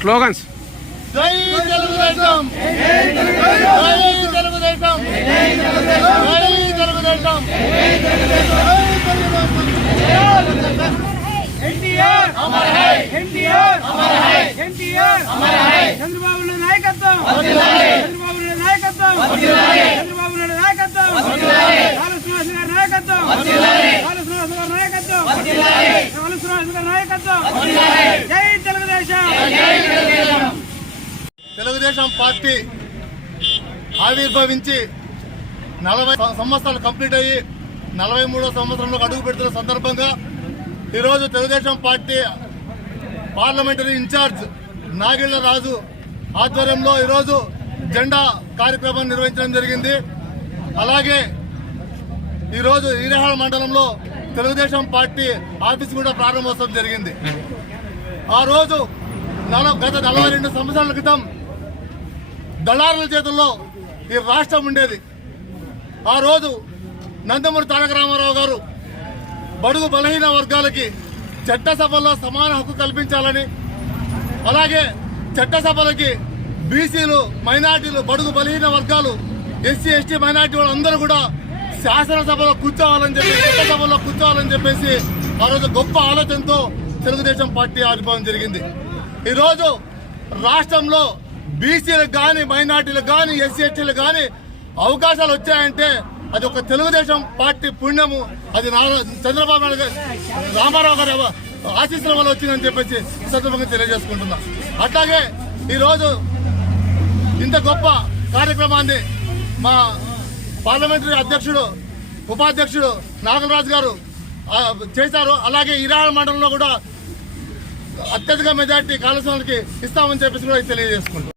Slogans. జై తెలుగుదేశం, జై తెలుగుదేశం, జై Telugu Desam. NTR Amar high, NTR Amar high, NTR Amar high. Chandrababu Naidu నాయకత్వం వర్ధిల్లాలి, చంద్రబాబు నాయుడు నాయకత్వం వర్ధిల్లాలి, చంద్రబాబు నాయుడు నాయకత్వం వర్ధిల్లాలి, కాళీ శ్రీనివాస్ గారి నాయకత్వం వర్ధిల్లాలి, కాళీ శ్రీనివాస్ గారి నాయకత్వం వర్ధిల్లాలి, కాళీ శ్రీనివాస్ గారి నాయకత్వం వర్ధిల్లాలి. జై తెలుగుదేశం, జై తెలుగుదేశం. తెలుగుదేశం పార్టీ ఆవిర్భవించి 40 సంవత్సరాలు కంప్లీట్ అయ్యి 43వ సంవత్సరంలో అడుగు పెడుతున్న సందర్భంగా ఈరోజు Telugu Desam party parliamentary in-charge Nagilla Raju ఆధ్వర్యంలో ఈరోజు జెండా కార్యక్రమాన్ని నిర్వహించడం జరిగింది. అలాగే ఈరోజు ఈరేహాల మండలంలో తెలుగుదేశం పార్టీ ఆఫీస్ కూడా ప్రారంభోత్సవం జరిగింది. ఆ రోజు గత 42 సంవత్సరాల క్రితం దళారుల చేతుల్లో ఈ రాష్ట్రం ఉండేది. ఆ రోజు నందమూరి తారక రామారావు గారు బడుగు బలహీన వర్గాలకి చట్టసభల్లో సమాన హక్కు కల్పించాలని, అలాగే చట్టసభలకి బీసీలు, మైనార్టీలు, బడుగు బలహీన వర్గాలు, ఎస్సీ ఎస్టీ మైనార్టీ వాళ్ళందరూ కూడా శాసనసభలో కూర్చోవాలని చెప్పి, చట్టసభలో కూర్చోవాలని చెప్పేసి ఆ రోజు గొప్ప ఆలోచనతో తెలుగుదేశం పార్టీ ఆవిర్భావం జరిగింది. ఈరోజు రాష్ట్రంలో బీసీలకు కానీ, మైనార్టీలకు కానీ, ఎస్సీ ఎస్టీలకు కానీ అవకాశాలు వచ్చాయంటే అది ఒక తెలుగుదేశం పార్టీ పుణ్యము. అది చంద్రబాబు నాయుడు గారు, రామారావు గారి ఆశీస్సుల వల్ల వచ్చిందని చెప్పేసి సందర్భంగా తెలియజేసుకుంటున్నా. అట్లాగే ఈరోజు ఇంత గొప్ప కార్యక్రమాన్ని మా పార్లమెంటరీ అధ్యక్షుడు, ఉపాధ్యక్షుడు నాగరాజు గారు చేశారు. అలాగే ఈరేహాల మండలంలో కూడా అత్యధిక మెజార్టీ కాళేశ్వరానికి ఇస్తామని చెప్పేసి కూడా తెలియజేసుకుంటాం.